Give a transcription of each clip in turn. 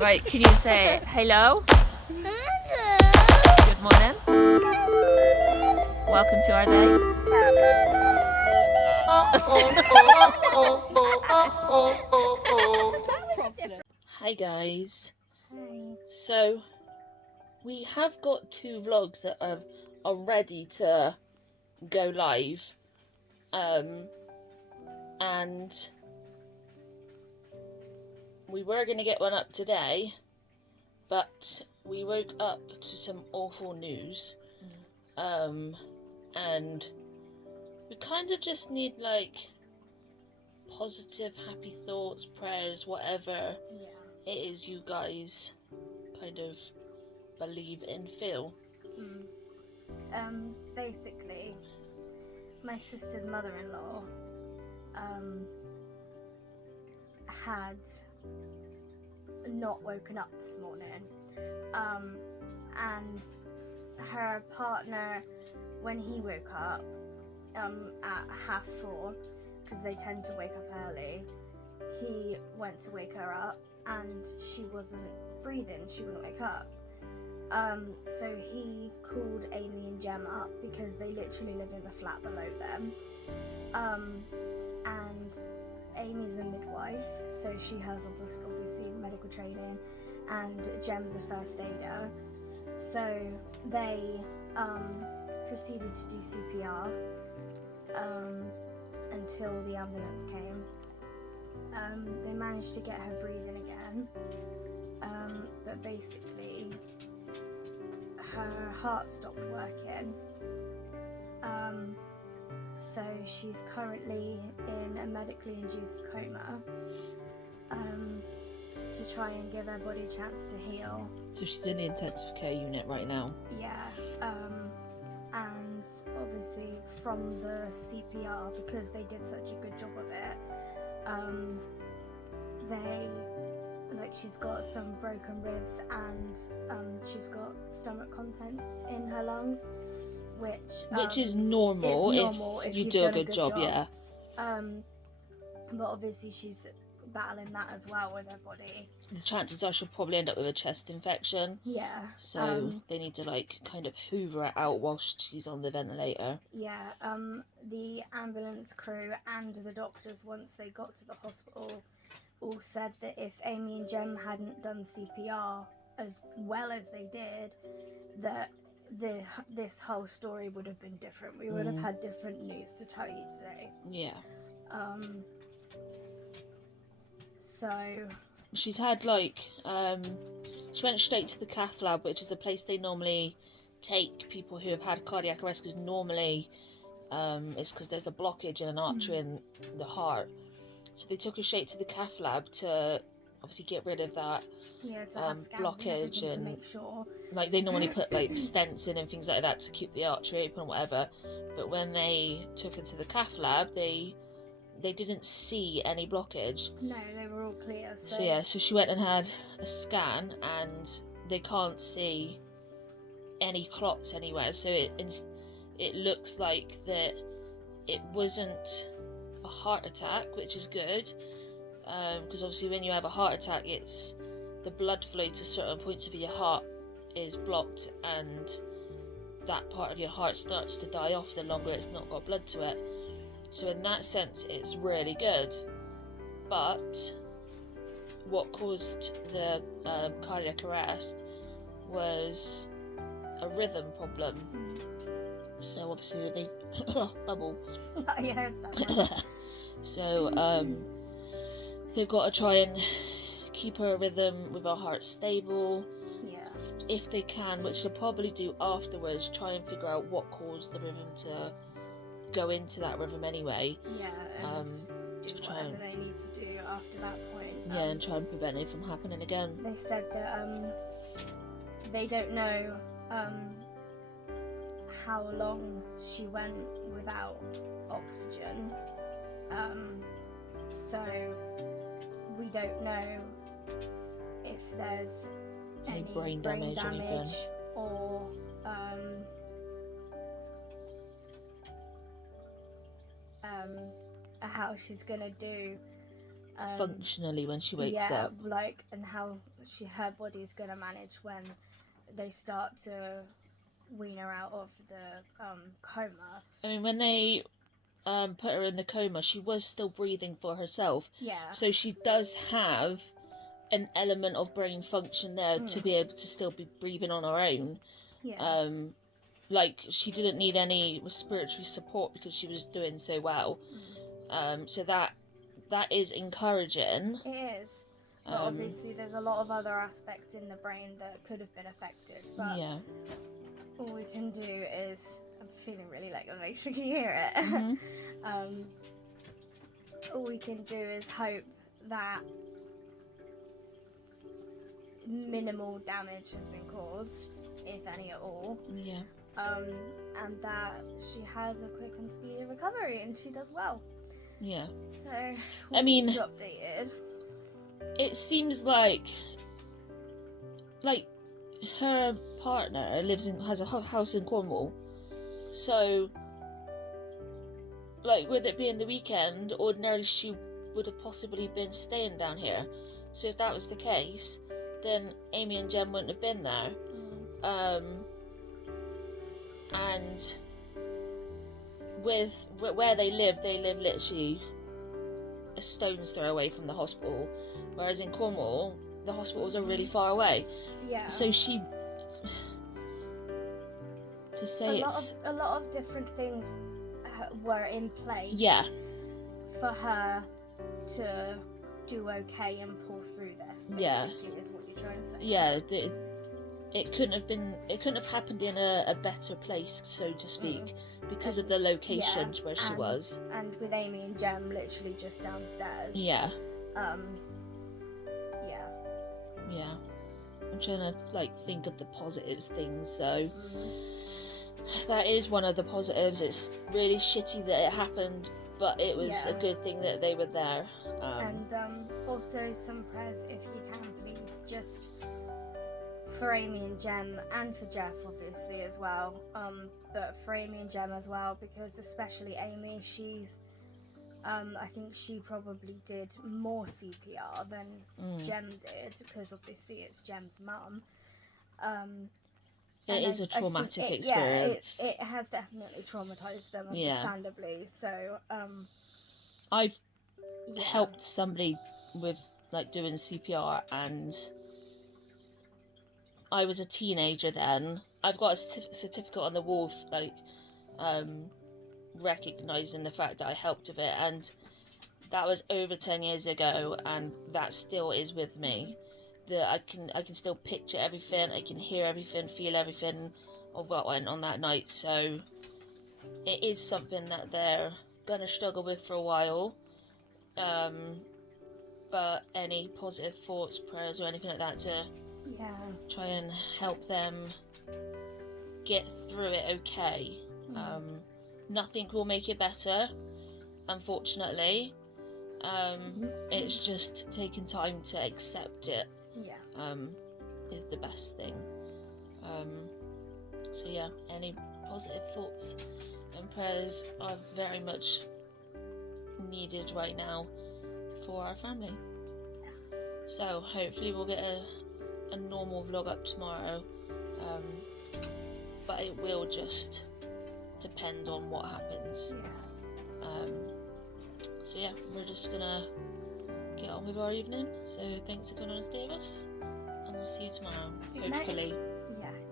Right, can you say hello? Hello. Good morning. Welcome to our day. Hi guys. Hi. So we have got 2 vlogs that are ready to go live. And we were going to get one up today, but we woke up to some awful news. And we kind of just need like positive, happy thoughts, prayers, whatever it is you guys kind of believe in, feel. Basically, my sister's mother-in-law had not woken up this morning, and her partner, when he woke up at 4:30, because they tend to wake up early, he went to wake her up and she wasn't breathing, she wouldn't wake up. So he called Amy and Jem up because they literally live in the flat below them. And Amy's a midwife, so she has obviously medical training, and Jem's a first aider. So they proceeded to do CPR until the ambulance came. They managed to get her breathing again, but basically her heart stopped working. So she's currently in a medically induced coma to try and give her body a chance to heal. So she's in the intensive care unit right now. Yeah, and obviously from the CPR, because they did such a good job of it, she's got some broken ribs and she's got stomach contents in her lungs, which is normal, if you do a good job. Yeah. But obviously she's battling that as well with her body. The chances are she'll probably end up with a chest infection. Yeah. So they need to like kind of hoover her out while she's on the ventilator. Yeah. The ambulance crew and the doctors, once they got to the hospital, all said that if Amy and Jem hadn't done CPR as well as they did, that this whole story would have been different. We would have had different news to tell you today. Yeah. So she's had like she went straight to the cath lab, which is a place they normally take people who have had cardiac arrest, because normally it's because there's a blockage in an artery in the heart. So they took her straight to the cath lab to obviously get rid of that blockage, and to make sure. Like they normally put like stents in and things like that to keep the artery open or whatever. But when they took her to the cath lab, they didn't see any blockage. No, they were all clear. So she went and had a scan, and they can't see any clots anywhere. So it looks like that it wasn't a heart attack, which is good, because obviously when you have a heart attack, it's the blood flow to certain points of your heart is blocked, and that part of your heart starts to die off the longer it's not got blood to it. So in that sense, it's really good. But what caused the cardiac arrest was a rhythm problem. So obviously they bubble. I heard that. So they've got to try and keep her rhythm with her heart stable. Yeah. If they can, which they'll probably do afterwards, try and figure out what caused the rhythm to go into that rhythm anyway. Yeah, and do whatever they need to do after that point. Yeah, and try and prevent it from happening again. They said that they don't know how long she went without oxygen, so we don't know if there's any brain damage or how she's gonna do functionally when she wakes up. like, and how her body's gonna manage when they start to wean her out of the coma. I mean, when they put her in the coma, she was still breathing for herself. Yeah. So she does have an element of brain function there to be able to still be breathing on her own. Yeah. Like, she didn't need any respiratory support because she was doing so well. So that is encouraging. It is. But obviously there's a lot of other aspects in the brain that could have been affected. But yeah. all we can do is... I'm feeling really like emotional, can you hear it? Mm-hmm. All we can do is hope that minimal damage has been caused, if any at all. Yeah. And that she has a quick and speedy recovery and she does well. Yeah. So, I mean, keep you updated. It seems like her partner has a house in Cornwall. So, like, with it being the weekend, ordinarily she would have possibly been staying down here. So if that was the case, then Amy and Jem wouldn't have been there. And with where they live literally a stone's throw away from the hospital, whereas in Cornwall the hospitals are really far away. Yeah. So she, to say a lot of different things were in place. Yeah. For her to do okay and pull through this. Basically, is what you're trying to say. Yeah. It couldn't have happened in a better place, so to speak, because of the location where she was. And with Amy and Jem literally just downstairs. Yeah. Yeah. I'm trying to think of the positives things, so that is one of the positives. It's really shitty that it happened, but it was a good thing that they were there. And also some prayers, if you can, please, just for Amy and Jem, and for Jeff obviously as well, but for Amy and Jem as well, because especially Amy, she's I think she probably did more CPR than Jem did, because obviously it's Jem's mum. It is a traumatic experience. It has definitely traumatized them, understandably. So I've helped somebody with doing CPR, and I was a teenager then. I've got a certificate on the wall, recognising the fact that I helped with it, and that was over 10 years ago, and that still is with me. That I can still picture everything, I can hear everything, feel everything of what went on that night. So it is something that they're gonna struggle with for a while. But any positive thoughts, prayers, or anything like that to try and help them get through it okay. Nothing will make it better, unfortunately. It's just taking time to accept it. Is the best thing. So yeah, any positive thoughts and prayers are very much needed right now for our family. So hopefully we'll get a normal vlog up tomorrow, but it will just depend on what happens. So yeah, we're just gonna get on with our evening. So thanks for coming on and stay with us, and we'll see you tomorrow. Hopefully.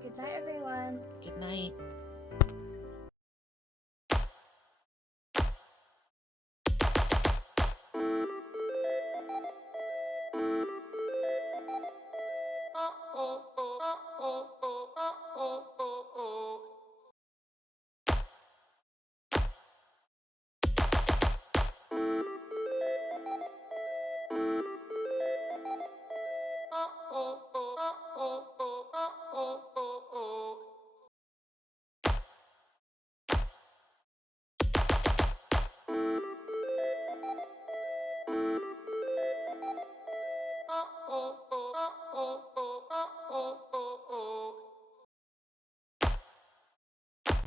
Good night everyone. Good night.